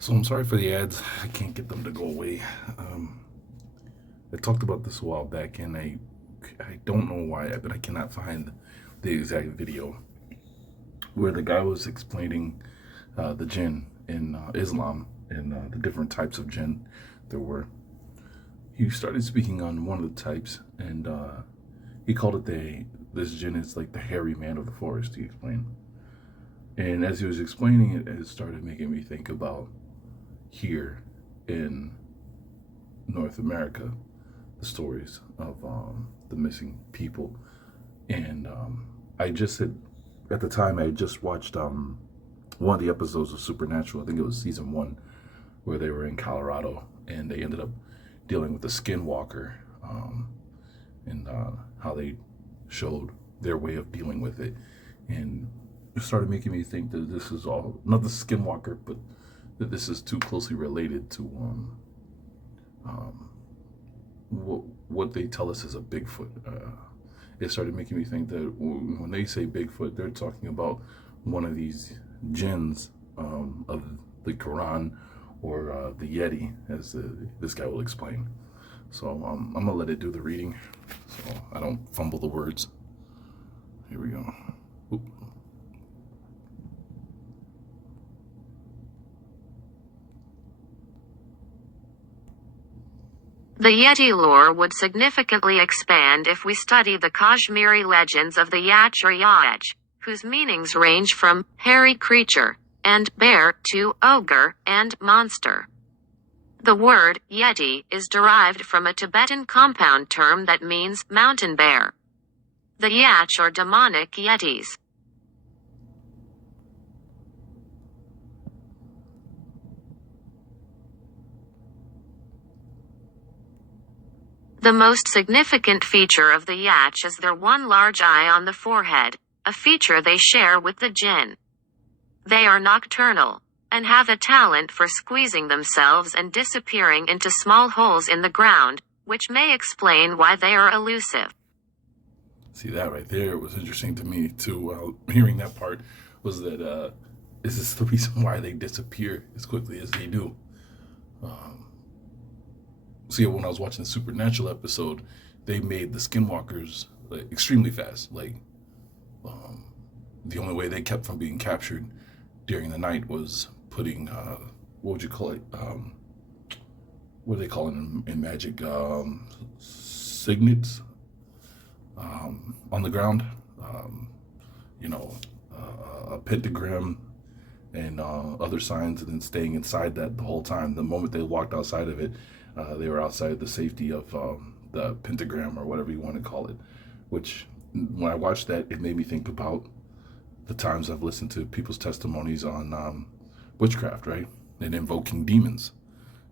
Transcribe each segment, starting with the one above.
So I'm sorry for the ads. I can't get them to go away. I talked about this a while back, and I don't know why, but I cannot find the exact video where the guy was explaining the jinn in Islam and the different types of jinn there were. He started speaking on one of the types, and he called it this jinn is like the hairy man of the forest. He explained, and as he was explaining it, it started making me think about here in North America, the stories of the missing people. And I just had, at the time, I had just watched one of the episodes of Supernatural. I think it was season one, where they were in Colorado and they ended up dealing with the skinwalker, and how they showed their way of dealing with it. And it started making me think that this is all, not the skinwalker, but that this is too closely related to what they tell us is a Bigfoot. It started making me think that when they say Bigfoot, they're talking about one of these jinns of the Quran, or the Yeti, as this guy will explain. So I'm gonna let it do the reading, so I don't fumble the words. Here we go. Oop. The Yeti lore would significantly expand if we study the Kashmiri legends of the Yatsh or Yatsh, whose meanings range from hairy creature and bear to ogre and monster. The word Yeti is derived from a Tibetan compound term that means mountain bear. The Yatsh are demonic Yetis. The most significant feature of the Yatsh is their one large eye on the forehead, a feature they share with the Jinn. They are nocturnal, and have a talent for squeezing themselves and disappearing into small holes in the ground, which may explain why they are elusive. See, that right there was interesting to me too. While hearing that part, was that is this the reason why they disappear as quickly as they do? See, when I was watching the Supernatural episode, they made the skinwalkers extremely fast. Like, the only way they kept from being captured during the night was putting what would you call it? What do they call it in magic? Signets on the ground. You know, a pentagram and other signs, and then staying inside that the whole time. The moment they walked outside of it, they were outside the safety of the pentagram, or whatever you want to call it. Which, when I watched that, it made me think about the times I've listened to people's testimonies on witchcraft, right? And invoking demons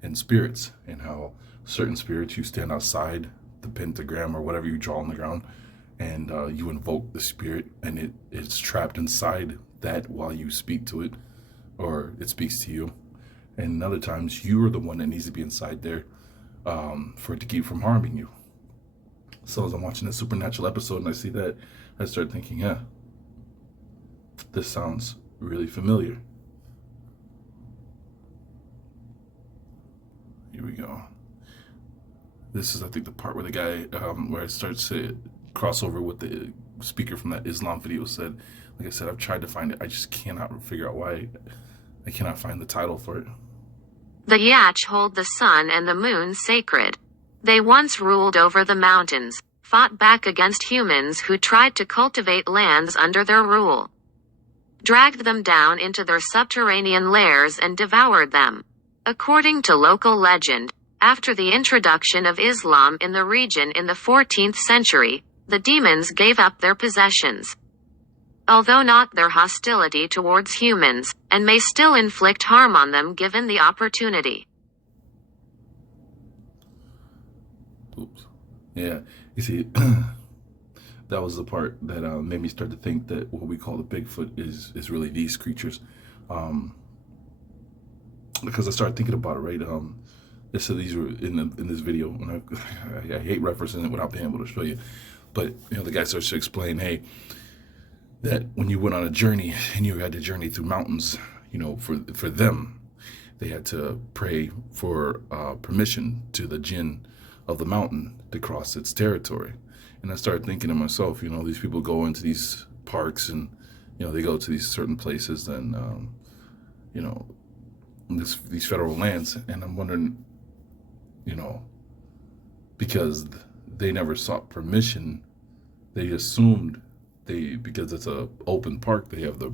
and spirits, and how certain spirits, you stand outside the pentagram or whatever you draw on the ground, and you invoke the spirit, and it's trapped inside that while you speak to it, or it speaks to you. And other times, you are the one that needs to be inside there for it to keep from harming you. So as I'm watching this Supernatural episode and I see that, I start thinking, yeah, this sounds really familiar. Here we go. This is, I think, the part where the guy, where it starts to cross over with the speaker from that Islam video said. Like I said, I've tried to find it. I just cannot figure out why I cannot find the title for it. The Yatsh hold the sun and the moon sacred. They once ruled over the mountains, fought back against humans who tried to cultivate lands under their rule, dragged them down into their subterranean lairs and devoured them. According to local legend, after the introduction of Islam in the region in the 14th century, the demons gave up their possessions, although not their hostility towards humans, and may still inflict harm on them given the opportunity. Oops. Yeah, you see, that was the part that made me start to think that what we call the Bigfoot is really these creatures. Because I started thinking about it, right? They said these were in this video, and I hate referencing it without being able to show you. But the guy starts to explain, hey, that when you went on a journey and you had to journey through mountains, for them, they had to pray for permission to the Jinn of the mountain to cross its territory. And I started thinking to myself, these people go into these parks and, they go to these certain places and, these federal lands. And I'm wondering, because they never sought permission, they assumed because it's a open park, they have the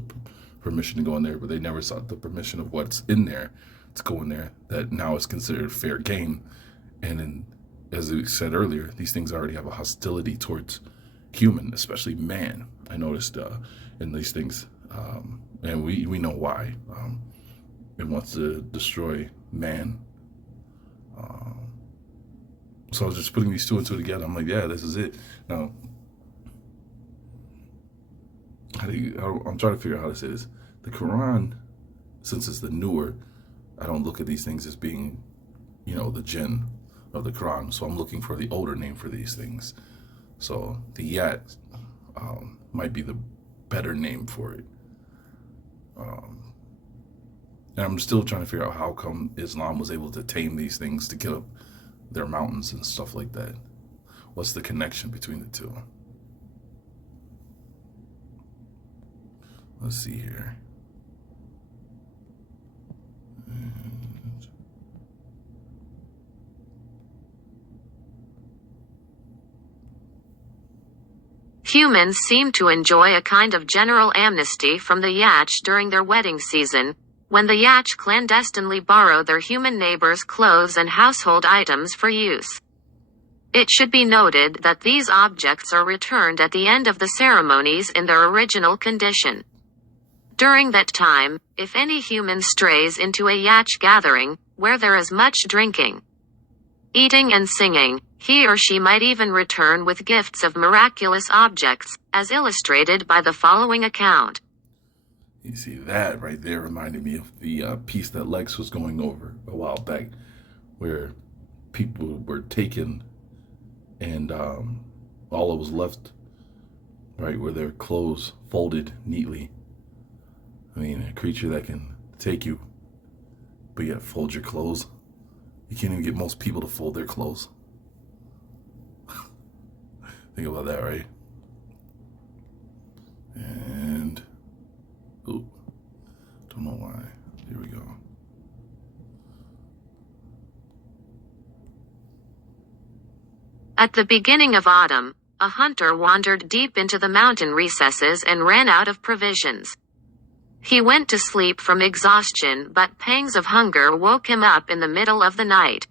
permission to go in there, but they never sought the permission of what's in there to go in there. That now is considered fair game. And then, as we said earlier, these things already have a hostility towards human, especially man. I noticed in these things, and we know why. It wants to destroy man. So I was just putting these two and two together. I'm like, yeah, this is it. Now, I'm trying to figure out how to say this. The Quran, since it's the newer, I don't look at these things as being, the Jinn of the Quran. So I'm looking for the older name for these things. So the Yatsh might be the better name for it. And I'm still trying to figure out how come Islam was able to tame these things to kill their mountains and stuff like that. What's the connection between the two? Let's see here. Humans seem to enjoy a kind of general amnesty from the Yatsh during their wedding season, when the Yatsh clandestinely borrow their human neighbors' clothes and household items for use. It should be noted that these objects are returned at the end of the ceremonies in their original condition. During that time, if any human strays into a Yatsh gathering, where there is much drinking, eating and singing, he or she might even return with gifts of miraculous objects, as illustrated by the following account. You see, that right there reminded me of the piece that Lex was going over a while back, where people were taken and all that was left, right, were their clothes folded neatly. I mean, a creature that can take you, but yet fold your clothes. You can't even get most people to fold their clothes. Think about that, right? And, ooh, don't know why. Here we go. At the beginning of autumn, a hunter wandered deep into the mountain recesses and ran out of provisions. He went to sleep from exhaustion, but pangs of hunger woke him up in the middle of the night.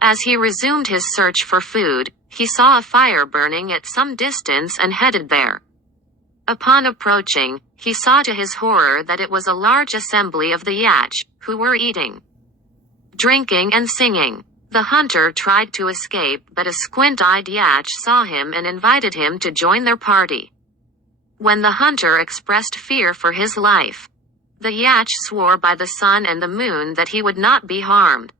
As he resumed his search for food, he saw a fire burning at some distance and headed there. Upon approaching, he saw to his horror that it was a large assembly of the Yatsh, who were eating, drinking and singing. The hunter tried to escape, but a squint-eyed Yatsh saw him and invited him to join their party. When the hunter expressed fear for his life, the Yatsh swore by the sun and the moon that he would not be harmed.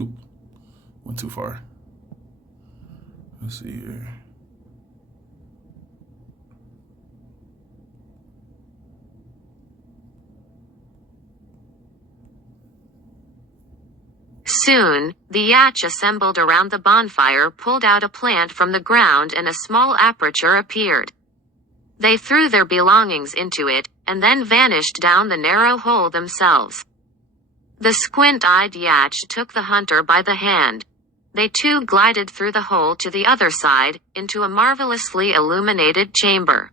Oop, went too far. Let's see here. Soon, the Yatsh assembled around the bonfire pulled out a plant from the ground and a small aperture appeared. They threw their belongings into it, and then vanished down the narrow hole themselves. The squint-eyed Yatsh took the hunter by the hand. They too glided through the hole to the other side, into a marvelously illuminated chamber.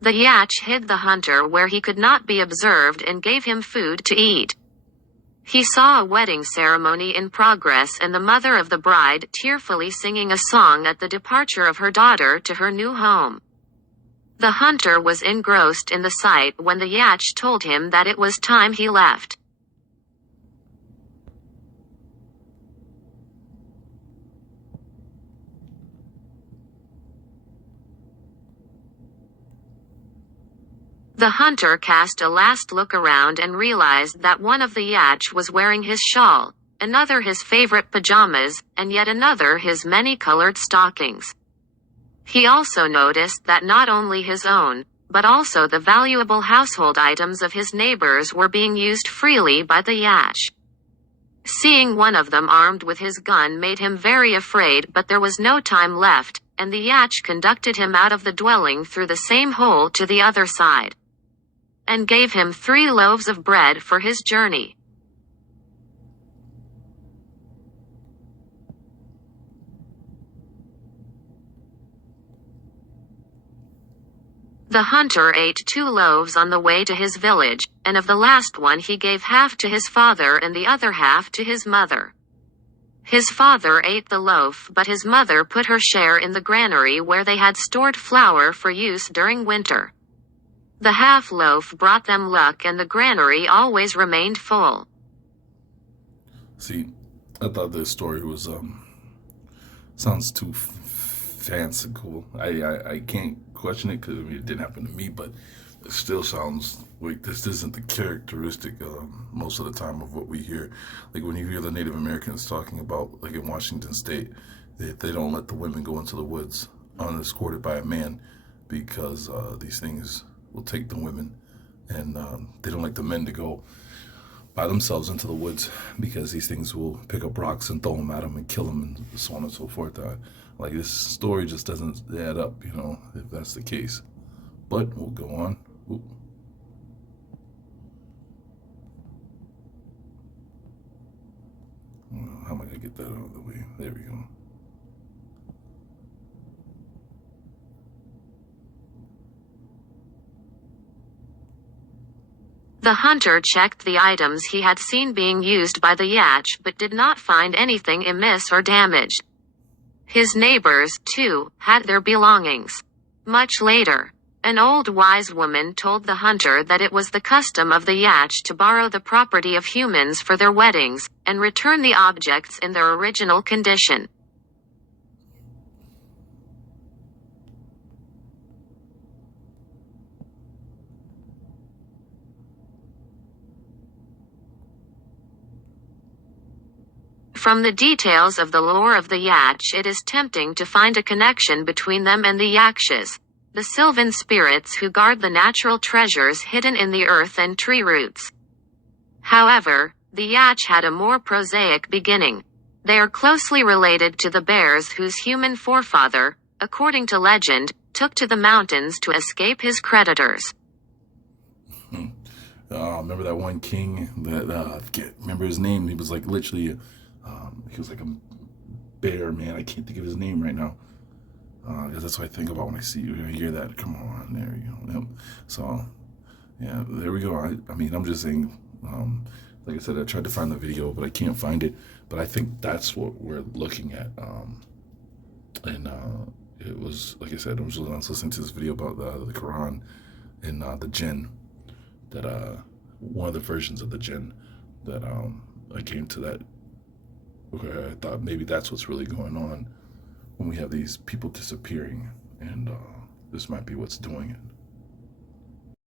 The Yatsh hid the hunter where he could not be observed and gave him food to eat. He saw a wedding ceremony in progress and the mother of the bride tearfully singing a song at the departure of her daughter to her new home. The hunter was engrossed in the sight when the Yatsh told him that it was time he left. The hunter cast a last look around and realized that one of the Yatsh was wearing his shawl, another his favorite pajamas, and yet another his many-colored stockings. He also noticed that not only his own, but also the valuable household items of his neighbors were being used freely by the Yatsh. Seeing one of them armed with his gun made him very afraid, but there was no time left, and the Yatsh conducted him out of the dwelling through the same hole to the other side, and gave him 3 loaves of bread for his journey. The hunter ate 2 loaves on the way to his village, and of the last one he gave half to his father and the other half to his mother. His father ate the loaf, but his mother put her share in the granary where they had stored flour for use during winter. The half loaf brought them luck, and the granary always remained full. See, I thought this story was sounds too fanciful. I can't question it because it didn't happen to me, but it still sounds like this isn't the characteristic most of the time of what we hear. Like when you hear the Native Americans talking about, like in Washington State, they don't let the women go into the woods unescorted by a man because these things will take the women, and they don't like the men to go by themselves into the woods because these things will pick up rocks and throw them at them and kill them and so on and so forth. Like this story just doesn't add up, you know, if that's the case. But we'll go on. Ooh. How am I gonna get that out of the way? There we go. The hunter checked the items he had seen being used by the Yatsh, but did not find anything amiss or damaged. His neighbors, too, had their belongings. Much later, an old wise woman told the hunter that it was the custom of the Yatsh to borrow the property of humans for their weddings, and return the objects in their original condition. From the details of the lore of the Yatsh, it is tempting to find a connection between them and the Yakshas, the sylvan spirits who guard the natural treasures hidden in the earth and tree roots. However, the Yatsh had a more prosaic beginning. They are closely related to the bears whose human forefather, according to legend, took to the mountains to escape his creditors. Remember that one king that I can't remember his name. He was like literally, he was like a bear man. I can't think of his name right now. Because that's what I think about when I hear that. Come on, there you go. Yep. So, yeah, there we go. I mean, I'm just saying. Like I said, I tried to find the video, but I can't find it. But I think that's what we're looking at. And it was, like I said, I was listening to this video about the Quran and the Jinn. That one of the versions of the Jinn that I came to that where I thought maybe that's what's really going on when we have these people disappearing, and this might be what's doing it.